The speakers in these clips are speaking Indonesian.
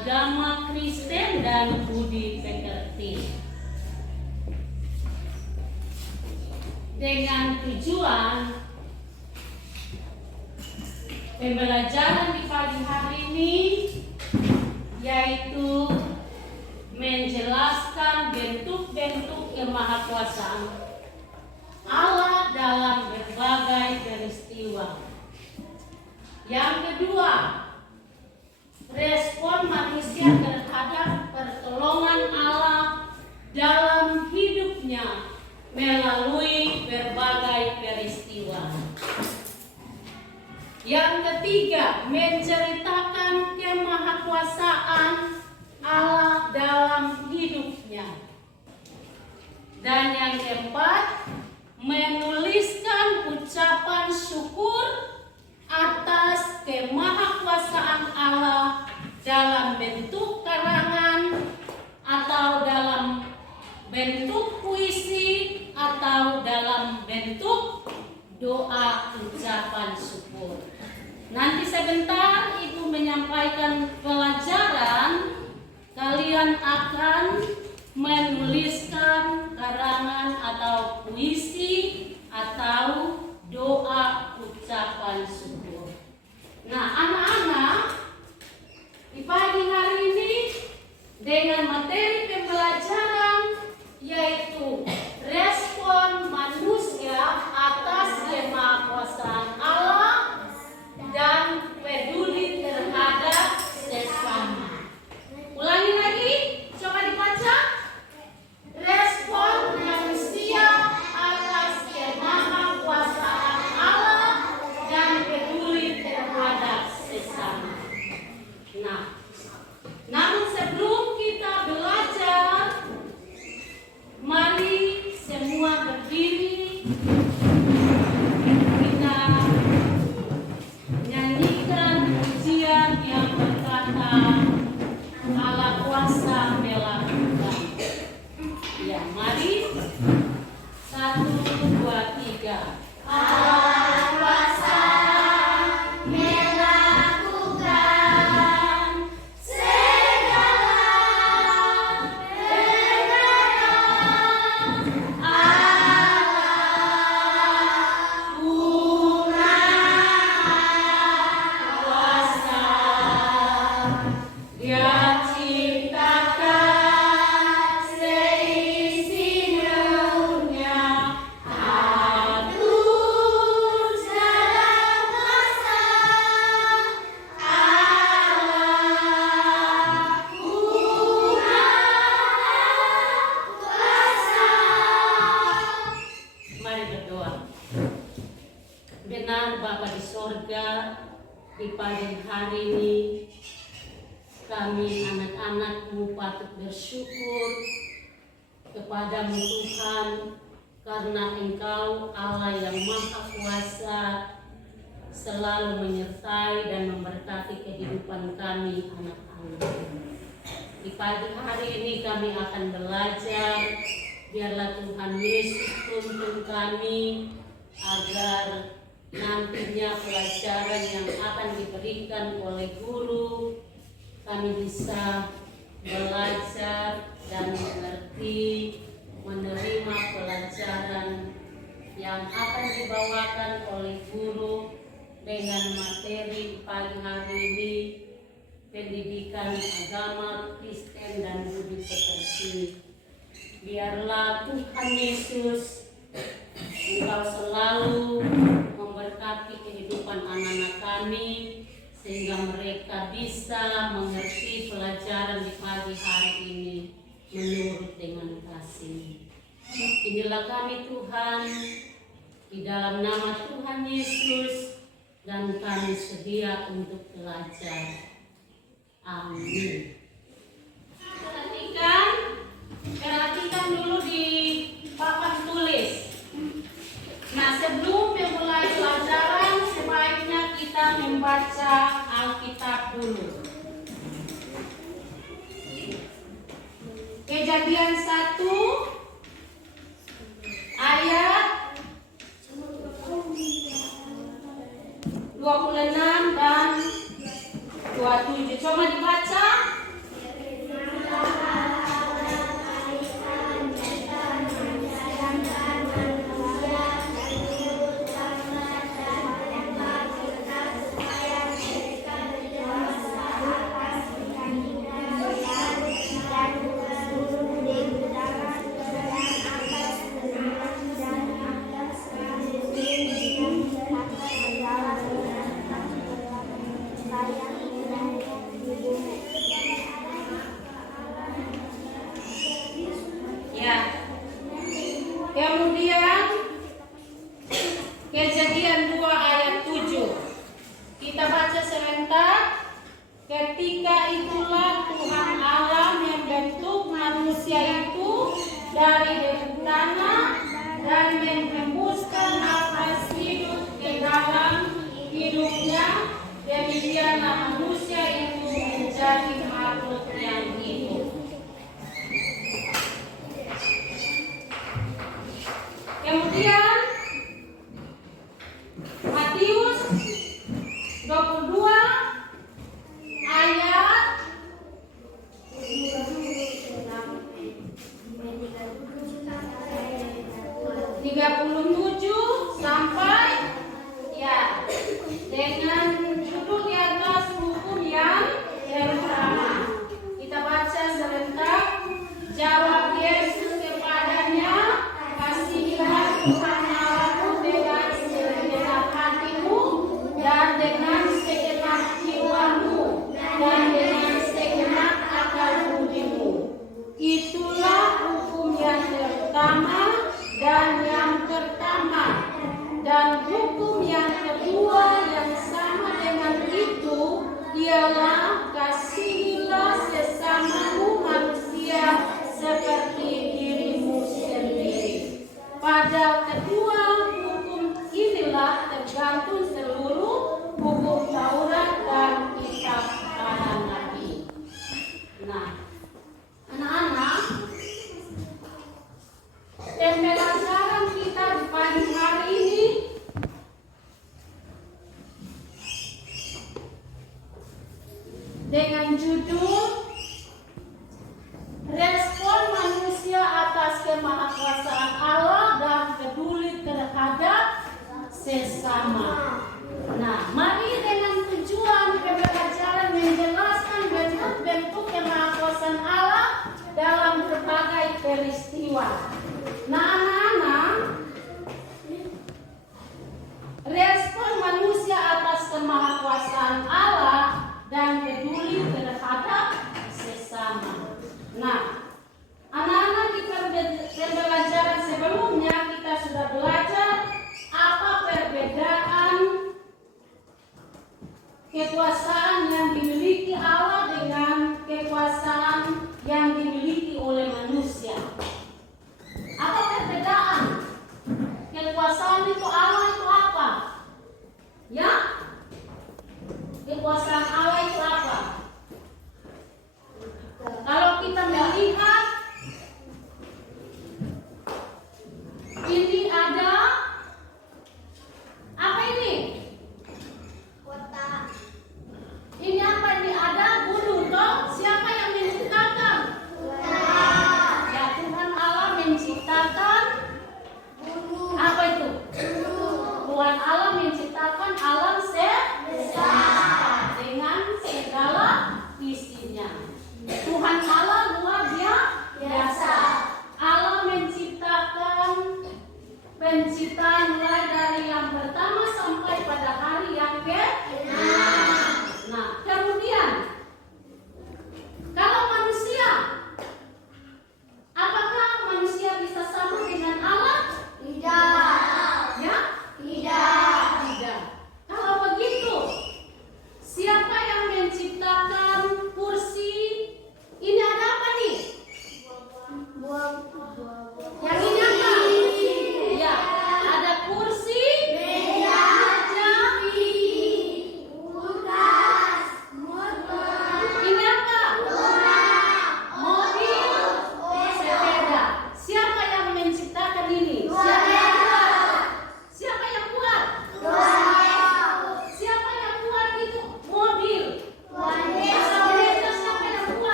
agama Kristen dan budi pekerti. Dengan tujuan pembelajaran di pagi hari ini yaitu menjelaskan bentuk-bentuk kemahakuasaan Allah dalam berbagai peristiwa. Yang kedua, respon manusia terhadap pertolongan Allah dalam hidupnya melalui berbagai peristiwa. Yang ketiga, menceritakan kemahakuasaan Allah dalam hidupnya. Dan yang keempat, menuliskan ucapan syukur atas kemahakuasaan Allah dalam bentuk karangan atau dalam bentuk puisi atau dalam bentuk doa ucapan syukur. Nanti sebentar Ibu menyampaikan pelajaran, kalian akan menuliskan karangan atau puisi atau doa ucapan syukur. Nah, anak-anak, di pagi hari ini dengan materi pembelajaran yaitu respon manusia atas kemahakuasaan Allah dan peduli terhadap sesama. Ulangi lagi, coba dibaca. Respon manusia atas kemahakuasaan Allah dan peduli terhadap sesama. Nah, namun sebelum kita belajar, mari semua berdiri. Kita nyanyikan pujian yang berkata Allah kuasa melakukan. Ya, mari 1, 2, 3. Allah kuasa melakukan segala perkara. Allah punya kuasa. Dia ciptakan seisi dunia, atur segala masa. Allah punya kuasa. Mari berdoa. Benar Bapa di sorga, di pagi hari ini kami anak-anak-Mu patut bersyukur kepadamu Tuhan, karena Engkau Allah yang Maha Kuasa selalu menyertai dan memberkati kehidupan kami anak-anak. Di pagi hari ini kami akan belajar, biarlah Tuhan Yesus tuntun kami agar nantinya pelajaran yang akan diberikan oleh guru kami bisa belajar dan mengerti, menerima pelajaran yang akan dibawakan oleh guru dengan materi pagi hari ini, pendidikan agama Kristen dan budi pekerti. Biarlah Tuhan Yesus Engkau selalu memberkati kehidupan anak-anak kami, sehingga mereka bisa mengerti pelajaran di pagi hari ini menurut dengan kasih. Inilah kami Tuhan, di dalam nama Tuhan Yesus, dan kami sedia untuk belajar. Amin. Perhatikan dulu di papan tulis. Nah, sebelum memulai pelajaran, sebaiknya kita membaca Alkitab dulu. Kejadian 1 ayat 26 dan 27. Coba dibaca. itulah Tuhan Allah membentuk manusia itu dari debu tanah dan menghembuskan nafas hidup ke dalam hidupnya. Demikianlah manusia itu menjadi makhluk yang hidup. Kemudian Matius 22 ayat 37 sampai ya dengan judul di atas hukum yang pertama. Kita baca serentak. Jawab Yesus kepadanya, kasihilah Tuhan Allahmu dengan segenap hatimu dan dengan segenap jiwamu dan dengan segenap akal budimu. Itulah hukum yang pertama dan yang pertama. Dan hukum yang kedua yang sama dengan itu ialah kasihilah sesamamu manusia seperti dirimu sendiri. Pada kedua hukum inilah tergantung seluruh hukum Taurat dan kitab para nabi. Nah, anak-anak, pembelajaran kita di pagi hari ini dengan judul Respon Manusia Atas Kemahakuasaan Allah dan Peduli Terhadap Sesama. Nah, mari dengan tujuan pembelajaran menjelaskan bentuk-bentuk kemahakuasaan Allah dalam berbagai peristiwa. Nah, anak-anak, respon manusia atas kemahakuasaan Allah dan peduli terhadap sesama. Nah, anak-anak, di pembelajaran sebelumnya kita sudah belajar apa perbedaan kekuasaan yang dimiliki Allah dengan kekuasaan yang dimiliki oleh manusia. Apa perbedaan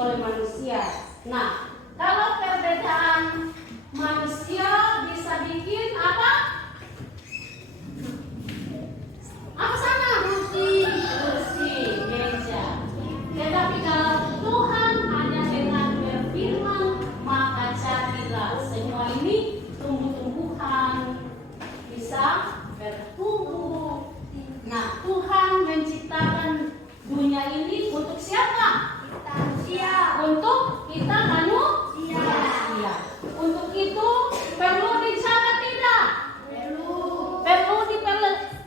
oleh manusia. Nah, kalau perbedaan manusia bisa bikin apa? Apa sana? Kursi, meja. Tetapi kalau Tuhan hanya dengan berfirman, maka jadilah. Semua ini tumbuh-tumbuhan bisa bertumbuh. Nah, Tuhan menciptakan dunia ini untuk siapa? Manusia. Untuk kita manusia. Untuk itu perlu dijaga tidak? Perlu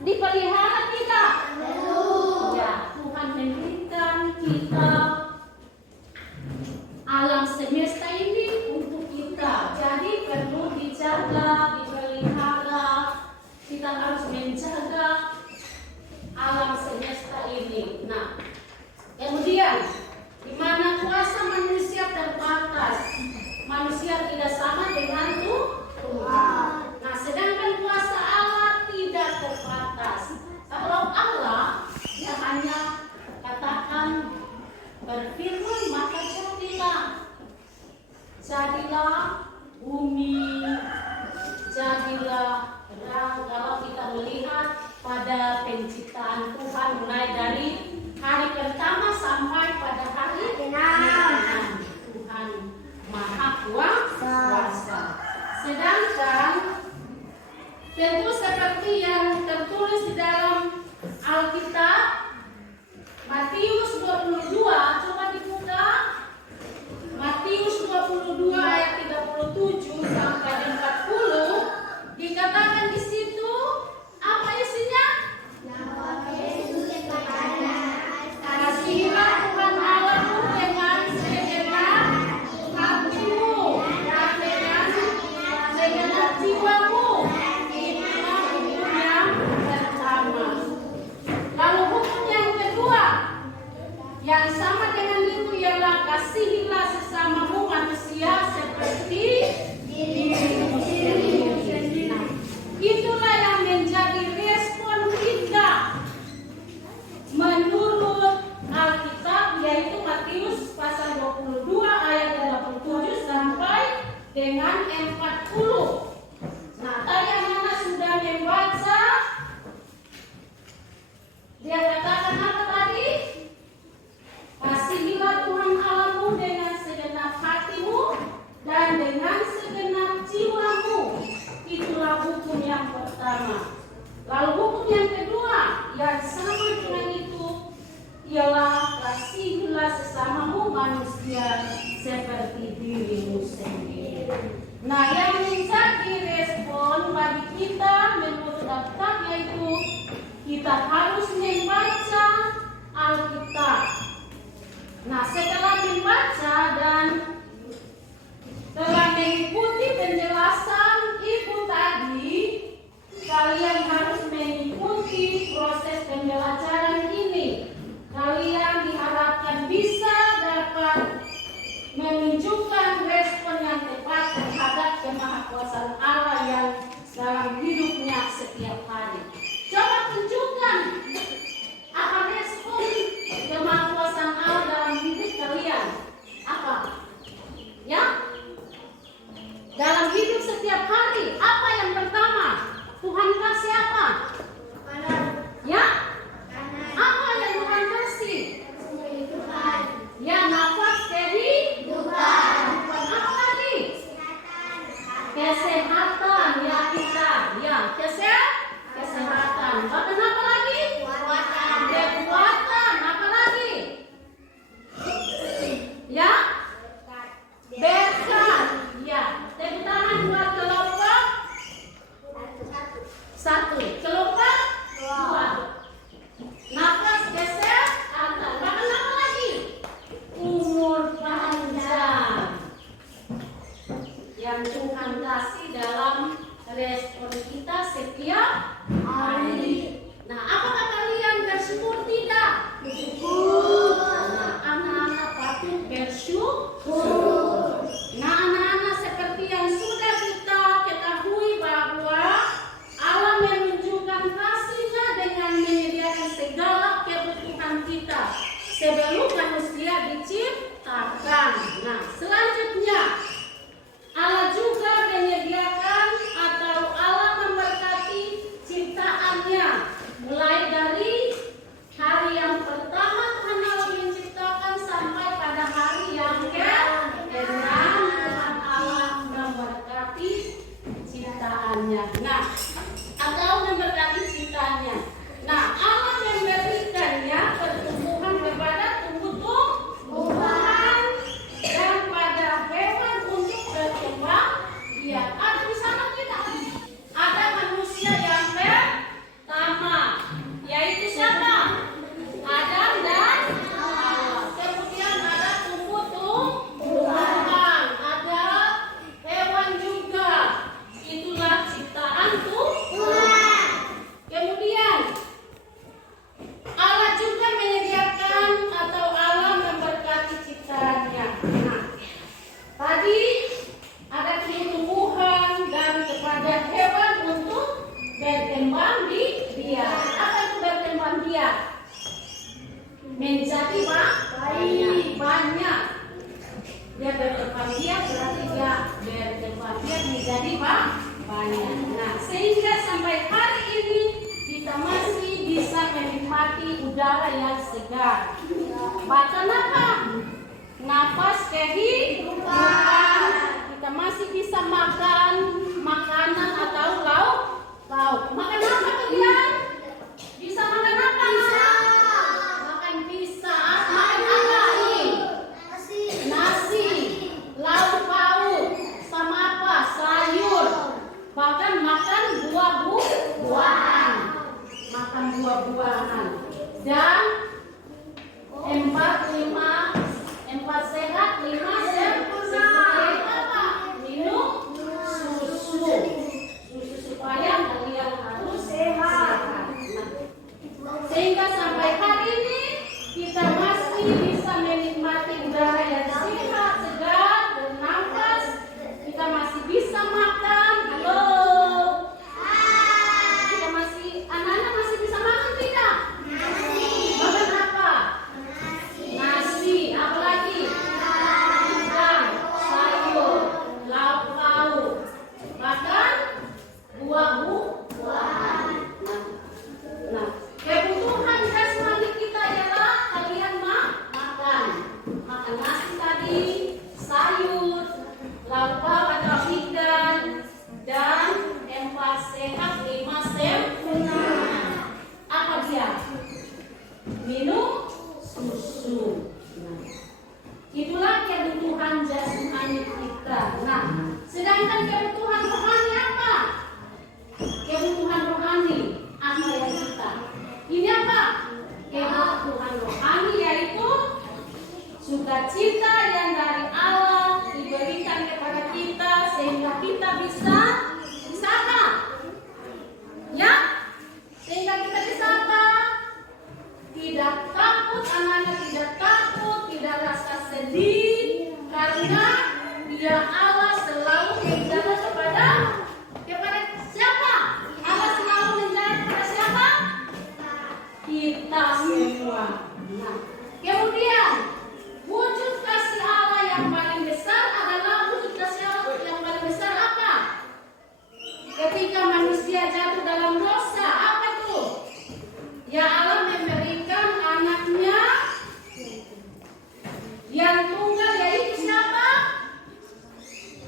dipelihara tidak? Ya, Tuhan memberikan kita alam semesta ini untuk kita. Jadi perlu dijaga, dipelihara. Kita harus menjaga alam semesta ini. Nah, kemudian di mana kuasa manusia terbatas, manusia tidak sama dengan Tuhan. Nah, sedangkan kuasa Allah tidak terbatas. Kalau Allah, dia hanya katakan berfirman, maka jadilah bumi, jadilah terang. Kalau kita melihat pada penciptaan Tuhan mulai dari hari pertama sampai pada hari ke-6, Tuhan Maha Kuasa. Sedangkan tentu seperti yang tertulis di dalam Alkitab Matius 22, coba dibuka. Matius 22 ayat 37 sampai 40 dikatakan di situ apa isinya? Kasihilah Tuhan Allahmu dengan segenap hatimu dan dengan segenap jiwamu. Inilah hukum yang pertama. Lalu hukum yang kedua yang sama dengan itu ialah kasihilah sesamamu manusia seperti dirimu sendiri. Nah, itulah yang menjadi respon kita menurut Alkitab, yaitu Matius pasal 22 ayat 37 sampai dengan 40. Nah, tadi anak sudah membaca, dia katakan apa tadi? Kasihilah Tuhan Allahmu dengan segenap hatimu dan dengan segenap jiwamu. Itulah hukum yang pertama. Lalu hukum yang kedua yang sama dengan itu ialah kasihilah sesamamu manusia seperti dirimu sendiri. Nah, yang menjadi respon bagi kita menurut Alkitab yaitu kita harus membaca Alkitab. Nah, setelah membaca dan telah mengikuti penjelasan ibu tadi, kalian harus mengikuti proses pembelajaran ini. Kalian diharapkan bisa dapat menunjukkan respon yang tepat terhadap kemahakuasaan Allah yang dalam hidupnya setiap hari. Coba tunjukkan menjadi banyak. Dia berkembang berarti dia berkembang menjadi banyak. Nah, sehingga sampai hari ini kita masih bisa menikmati udara yang segar. Bahkan apa? Nafas kehidupan. Kita masih bisa makan makanan atau lauk. Makan apa kalian? Bisa makan apa? Makan bisa. Makan apa ini? Nasi. Lauk pauk. Sama apa? Sayur. Bahkan makan buah-buahan. Makan buah-buahan. Dan 4 sehat, 5 sempurna. Apa? Minum susu supaya kalian harus sehat. Sehingga sampai hari ini kita masih bisa menikmati udara yang sehat, segar, bernafas. Kita masih bisa makan. Halo. Kita anak-anak masih bisa makan tidak? Makan apa? Nasi, apa lagi? Ikan, sayur, lauk pauk, bahkan buah-buahan. Nah, kebutuhan jasmani kita ialah kalian makan nasi tadi, sayur, lauk pauk atau ikan, dan 4 sehat, 5 sempurna. Apa dia? Minum susu. Nah, itulah kebutuhan jasmani kita. Nah, sedangkan kebutuhan rohani apa? Kebutuhan rohani apa yang kita? Ini apa? Kebutuhan rohani yaitu sukacita yang dari Allah diberikan kepada kita sehingga kita bisa apa? Ya? Sehingga kita bisa apa? Tidak takut, anak-anak tidak takut, tidak rasa sedih, karena dia Allah selalu menjaga kepada siapa? Allah selalu menjaga kepada siapa? Kita semua. Nah, kemudian wujud kasih Allah yang paling besar adalah wujud kasih Allah yang paling besar apa? Ketika manusia jatuh dalam dosa, apa tuh? Ya Allah memberikan anaknya yang tunggal, yaitu siapa?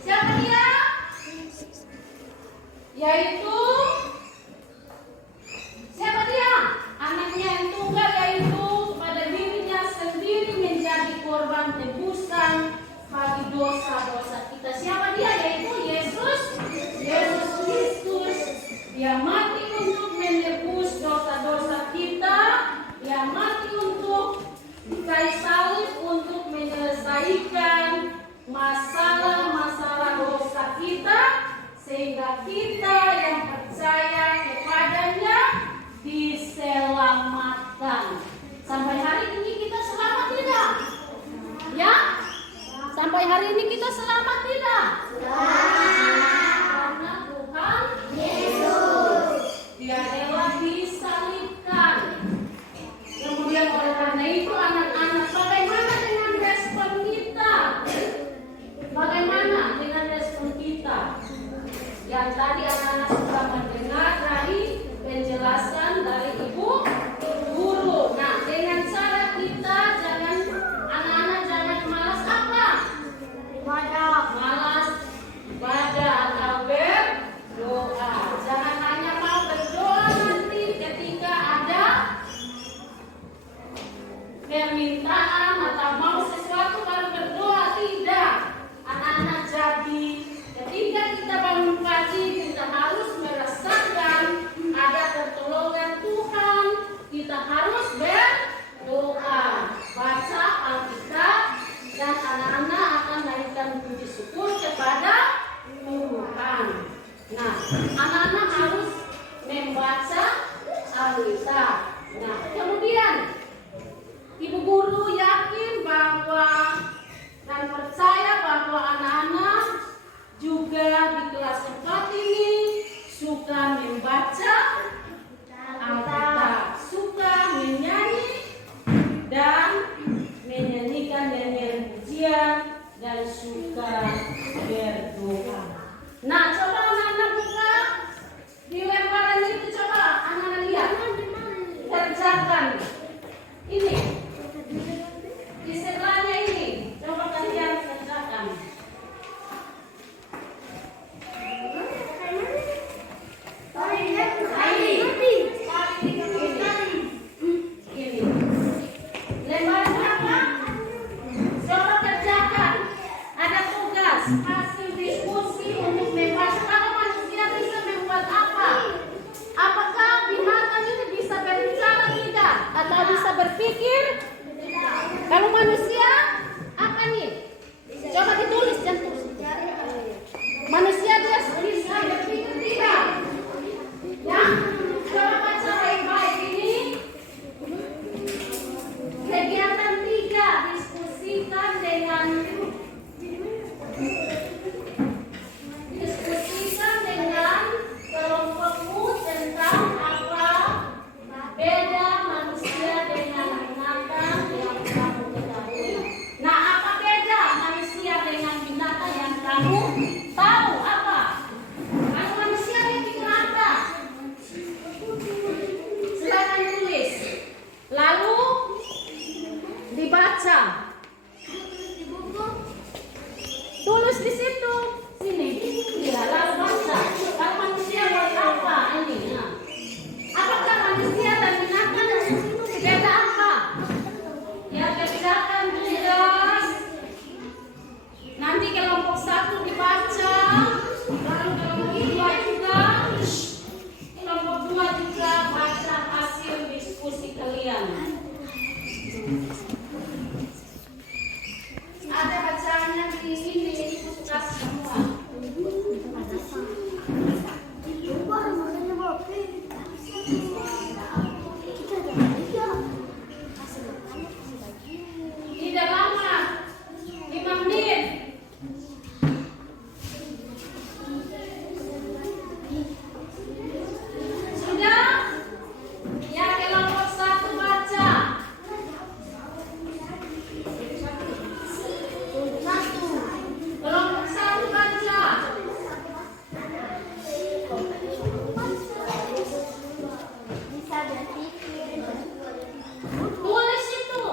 Siapa dia? Yaitu siapa dia? Anaknya yang tunggal yaitu pada dirinya sendiri menjadi korban tebusan bagi dosa-dosa kita. Siapa dia? Yaitu Yesus Kristus. Dia mati untuk menebus dosa-dosa kita. Dia mati untuk di kayu salib untuk menyelesaikan masalah-masalah dosa kita, sehingga kita yang percaya kepadanya diselamatkan. Sampai hari ini kita selamat tidak? Ya? Sampai hari ini kita selamat tidak? Karena Tuhan Yesus, dia rela disalibkan. Kemudian oleh karena itu anak-anak, bagaimana dengan respon kita? Bagaimana dengan respon kita? Yang tadi anak-anak sudah mendengar dari penjelasan dari Ibu Guru. Nah, dengan cara kita anak-anak jangan malas apa? Malas ibadah atau berdoa. Jangan hanya mau berdoa nanti ketika ada permintaan atau mau sesuatu baru berdoa. Tidak. Anak-anak, jadi ketika kita bangun pagi kita harus merasakan ada pertolongan Tuhan. Kita harus berdoa, baca Alkitab, dan anak-anak akan naikkan puji syukur kepada Tuhan. Nah, anak-anak harus membaca Alkitab. Nah, kemudian Ibu Guru ya pikir? Kalau manusia apa nih? Coba ditulis jangan tulis. Manusia dia bisa berpikir tidak? Ya, coba baca baik-baik ini. Kegiatan 3, diskusikan dengan kelompokmu tentang apa beda manusia dengan binatang yang kamu ketahui. Nah, apa beda manusia dengan binatang yang kamu tahu apa? Kalau manusia dia pikir apa? Silakan tulis. Lalu dibaca. Tulis di situ. Sini. Ya, lalu baca. Kalau manusia buat apa ini? Nah. Apakah manusia dan binatang beda apa? Ya, kerjakan tugas. Nanti kelompok 1 dibaca. Lalu kelompok 2 juga. Kelompok 2 juga baca hasil diskusi kalian. Ada bacaannya di sini, tugas semua. Tidak lama, 5 menit. Sudah? Ya, kelompok 1 baca. Kelompok 1 baca. Tulis itu.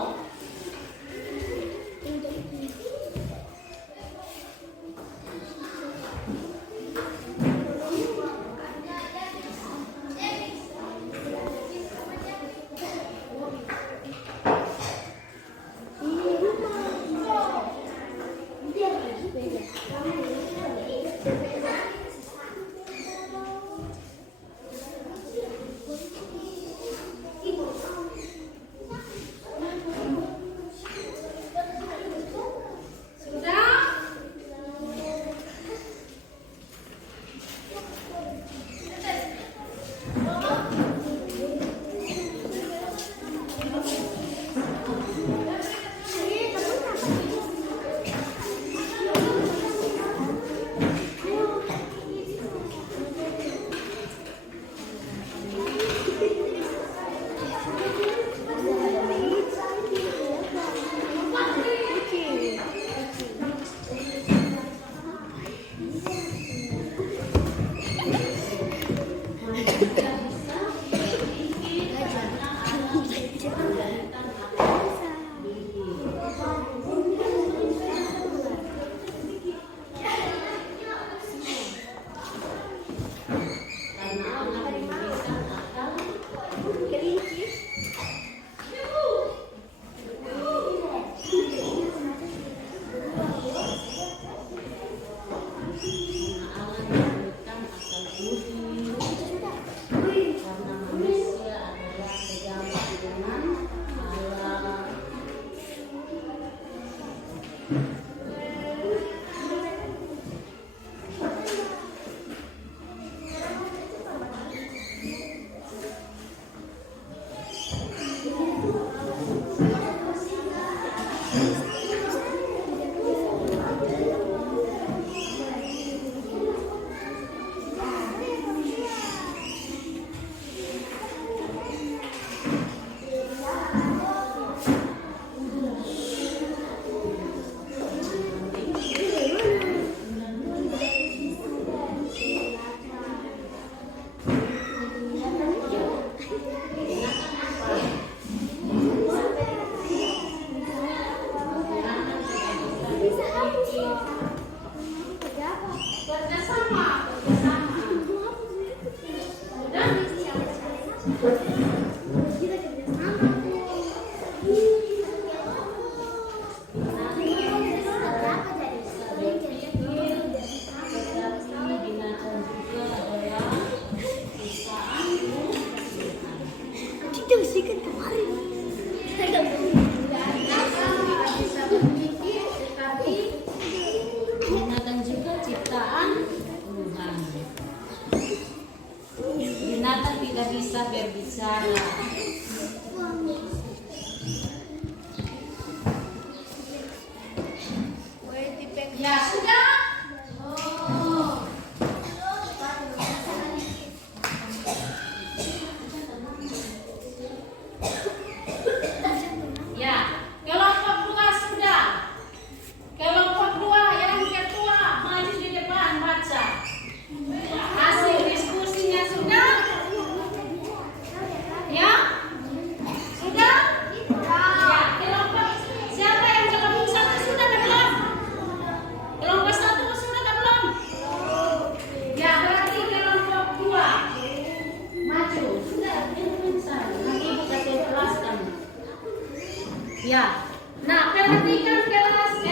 Ya. Nah, perhatikan kelas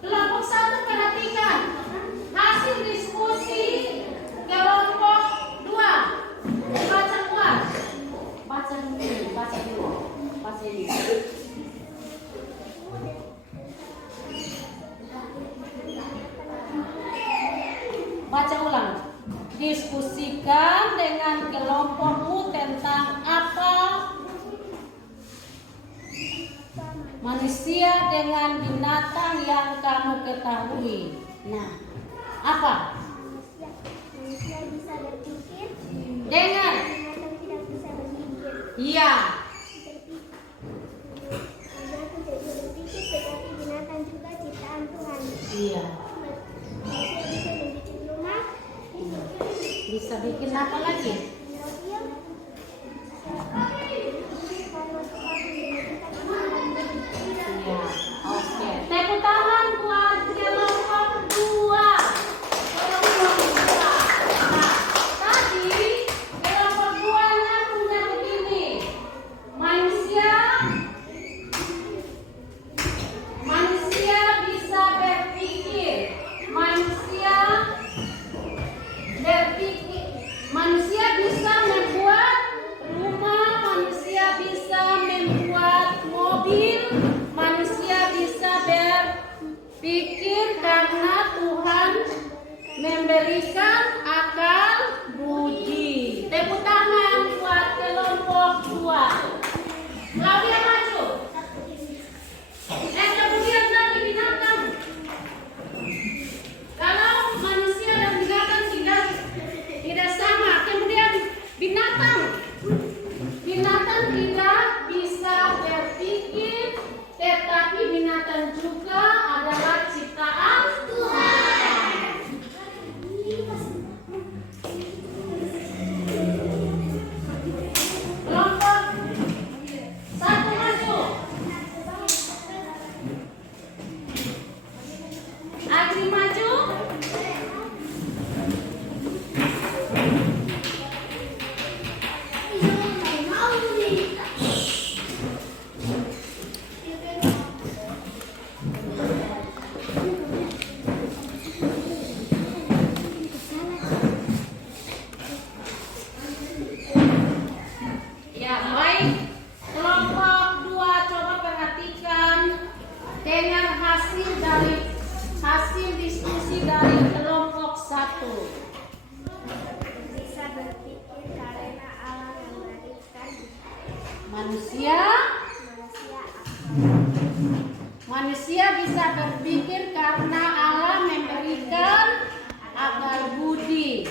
kelompok 1 perhatikan hasil diskusi kelompok 2. Baca kuat. Baca dulu. Baca ini. Baca ulang. Diskusikan dengan kelompokmu tentang apa? Manusia dengan binatang yang kamu ketahui. Nah, apa? Manusia bisa berpikir. Dengan? Binatang tidak bisa berpikir. Iya. Binatang tidak bisa berpikir, tetapi binatang juga ciptaan Tuhan. Iya. Manusia bisa membuat rumah. Bisa bikin apa lagi? Mobil. Iya. Oke. Tepuk tangan buat kelompok 2. Kelompok 2. Nah, tadi kelompok 2-nya punya begini. Manusia bisa berpikir. Manusia bisa membuat rumah, manusia bisa membuat mobil, manusia bisa berpikir karena Tuhan memberikan akal budi. Tepuk tangan buat kelompok 2. Claudia maju. Kemudian tadi binatang. Kalau manusia dan binatang tidak sama, kemudian binatang tidak bisa berpikir, tetapi binatang juga adalah ciptaan Tuhan. Kelompok 1 maju. Agri maju. Ya, baik. Kelompok 2 coba perhatikan dengan hasil diskusi dari kelompok 1. Bisa berpikir karena Allah memberikan Manusia bisa berpikir karena Allah memberikan akal budi.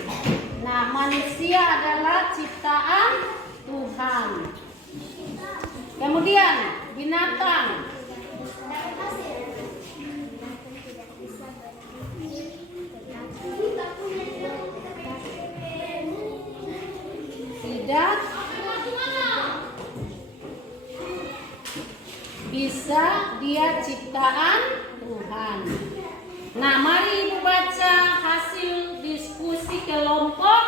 Nah, manusia adalah ciptaan Tuhan. Kemudian binatang tidak bisa, dia ciptaan Tuhan. Nah, mari Ibu baca hasil diskusi kelompok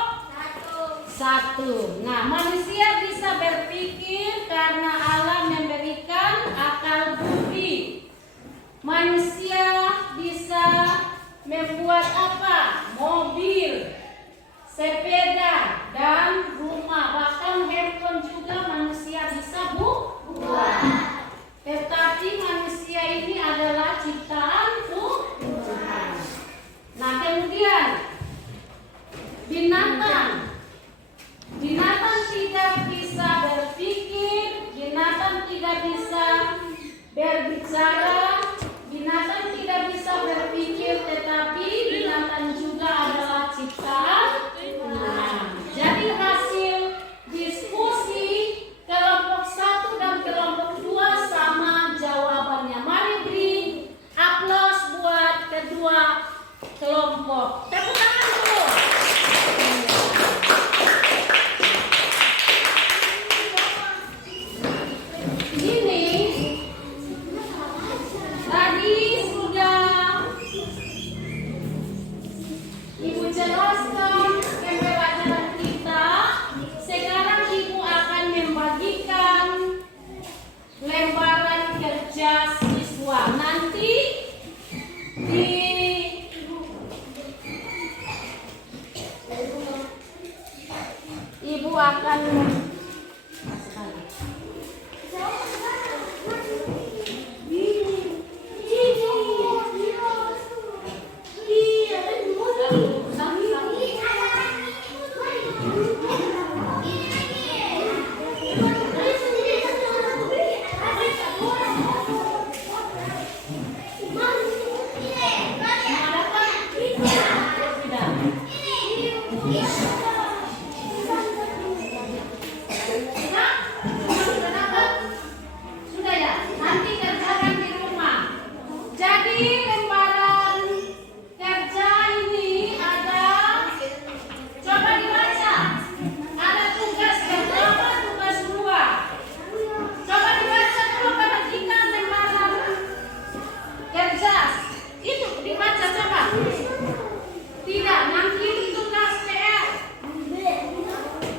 1. Nah, manusia bisa berpikir karena Allah memberikan akal budi. Manusia bisa membuat apa? Mobil, sepeda, dan rumah. Bahkan handphone juga manusia bisa buat. Tetapi manusia ini adalah ciptaan Tuhan. Nah, kemudian binatang tidak bisa berpikir, binatang tidak bisa berbicara, binatang tidak bisa berpikir, tetapi binatang juga adalah ciptaan Tuhan. Jadi hasil diskusi kelompok 1 dan kelompok 2 sama jawabannya. Mari beri aplaus buat kedua kelompok. Tepuk tangan dulu. Ini tadi sudah Ibu jelaskan pembelajaran kita. Sekarang Ibu akan membagikan lembar kerja siswa. Nanti Ibu akan sudah ya, nanti kerjakan di rumah. Jadi lembaran kerja ini ada, coba dibaca. Ada tugas pertama, tugas dua. Coba dibaca dulu, perhatikan lembaran kerja. Itu dibaca coba. Tidak, nanti itu tugas PR.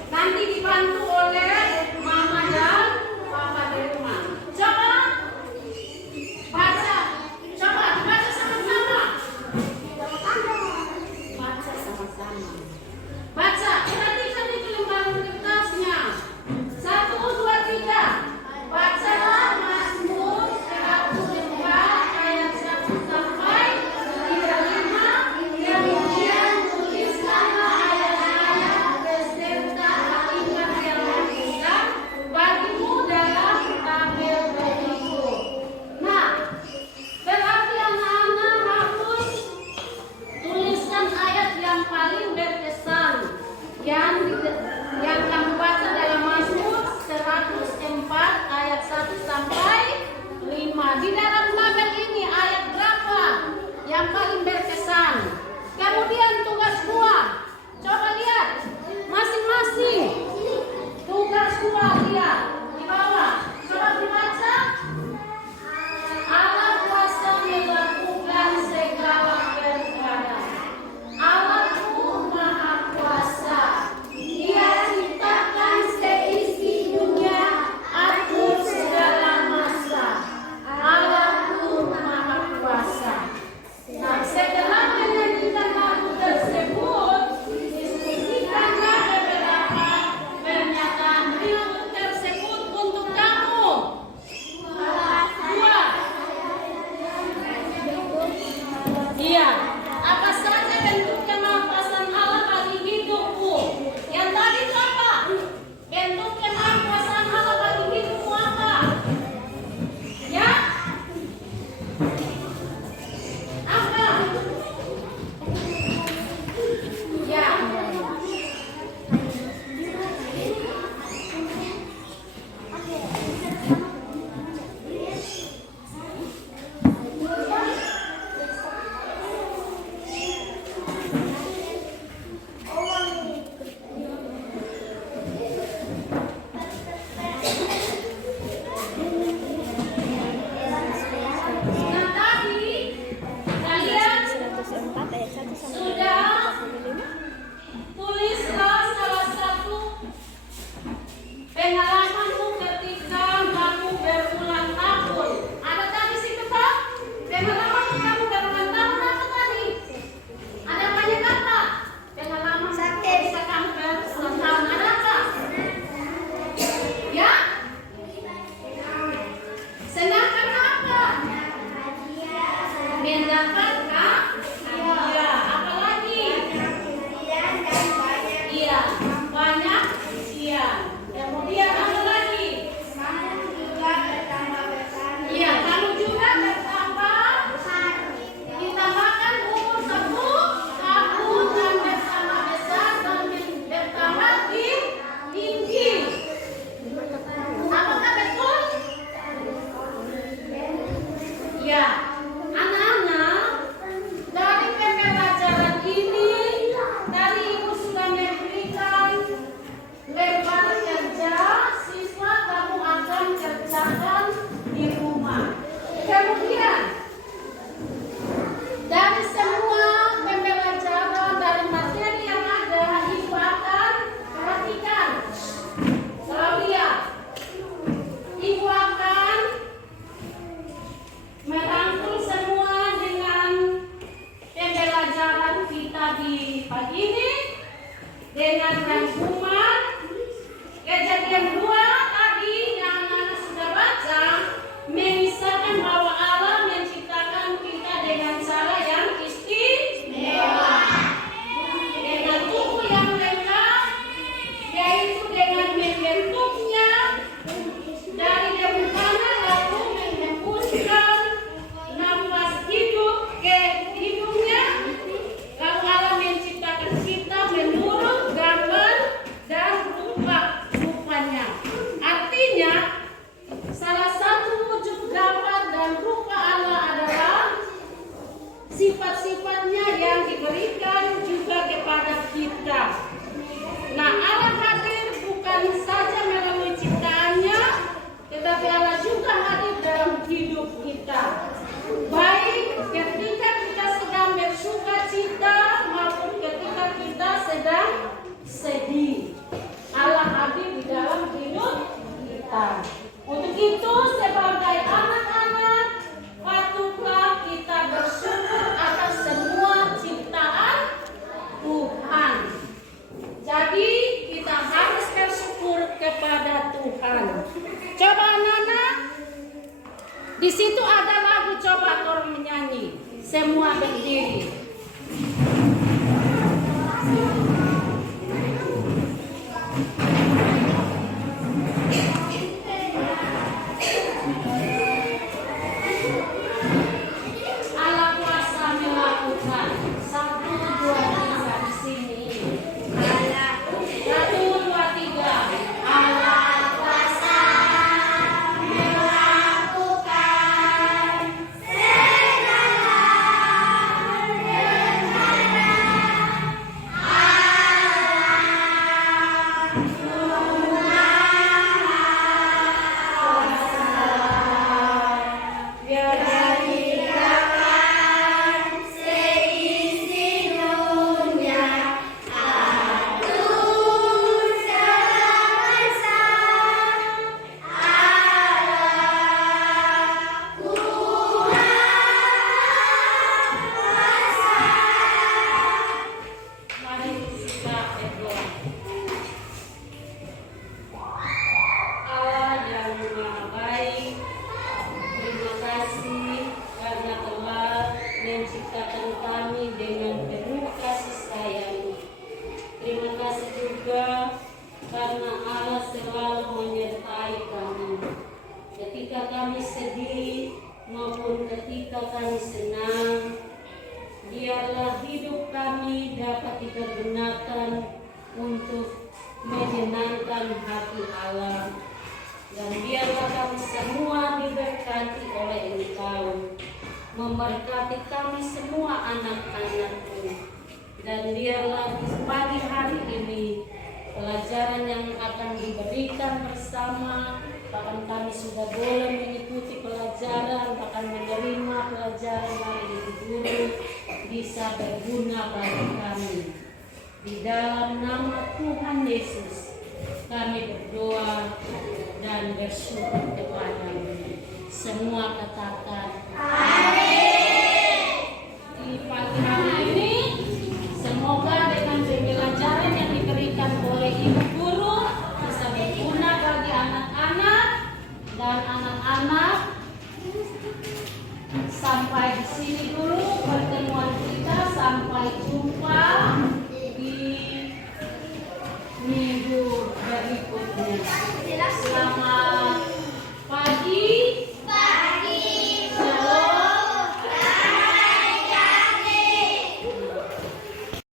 Nanti dibantu oleh mama dan papa di rumah. Coba baca, coba baca sama-sama. Baca sama-sama. Baca, perhatikan itu lembaran kertasnya. 1, 2, 3. Bacalah Mazmur 104 ayat 1 sampai 35. Kemudian tuliskanlah ayat-ayat beserta kalimat yang dibutuhkan bagimu dalam tabel berikut. Nah, berarti anak-anak harus tuliskan ayat yang paling berkesan yang kamu baca dalam Mazmur 104 ayat 1 sampai 5. Di dalam tabel ini ayat berapa yang paling berkesan? Kemudian tugas 2. Coba lihat masing-masing. Tugas 2 lihat di bawah. Coba dibaca. Allah kuasa melakukan segala perkara. Allahku maha kuasa. Dia ciptakan seisi dunia, atur segala masa. Allahku maha kuasa. Nah, setelah menyanyikan lagu tersebut, diskusikanlah beberapa pernyataan berikut tersebut untuk kamu. 2. Iya, apa saja bentuk kemampuan Allah bagi hidupmu? Yang tadi itu apa? Bentuk kemampuan Allah bagi hidupmu apa? Ya? Apa? Ya. Nah, tadi kalian 104 ayat 1 sampai sudah 35. tulislah salah satu pengalamanmu ketika kamu berulang tahun. Ada tadi situ Pak? Pengalaman kamu berulang tahun apa tadi? Ada banyak apa? Pengalaman ketika kamu berulang tahun ada apa? Ya? Senangkan apa? Mendapatkan hadiah. Apa lagi? Iya, banyak ujian. Kemudian apa lagi? Iya, kamu juga bertambah. Ditambahkan umur 10 tahun dan bertambah besar dan bertambah tinggi. Apakah betul? Ya, anak-anak, dari pembelajaran ini tadi Ibu sudah memberikan lembar kerja siswa kamu akan kerjakan di rumah. Kemudian dari semua pembelajaran dari materi yang ada, Ibu akan perhatikan. Claudia, Ibu akan sifat-sifatnya yang diberikan juga kepada kita. Nah, Allah hadir bukan saja melalui ciptaannya, tetapi Allah juga hadir dalam hidup kita. Baik ketika kita sedang bersuka cita maupun ketika kita sedang sedih, Allah hadir di dalam hidup kita. Untuk itu sebagai anak-anak, patutlah kita bersyukur atas semua ciptaan Tuhan. Jadi kita harus bersyukur kepada Tuhan. Coba anak-anak, di situ ada lagu, coba tolong menyanyi. Semua berdiri. Allah kuasa melakukan. 1, 2, 3 di sini. 1, 2, 3. Allah kuasa melakukan segala Mari kita berdoa. Allah yang Maha Baik, terima kasih karena telah menciptakan kami dengan penuh kasih sayang. Terima kasih juga karena Allah selalu menyertai kami. Ketika kami sedih maupun ketika kami senang, biarlah hidup kami dapat dipergunakan untuk menyenangkan hati Allah. Dan biarlah kami semua diberkati oleh Engkau, memberkati kami semua anak-anak-Mu. Dan biarlah di pagi hari ini pelajaran yang akan diberikan bersama, bahkan kami sudah boleh mengikuti pelajaran, bahkan menerima pelajaran dari Ibu Guru, bisa berguna bagi kami. Di dalam nama Tuhan Yesus kami berdoa dan bersyukur kepada-Mu. Semua katakan amin. Di pagi hari ini semoga dengan pembelajaran yang diberikan oleh Ibu Guru bisa berguna bagi anak-anak dan anak-anak. Sampai di sini dulu pertemuan kita, sampai jumpa di minggu berikutnya. Selamat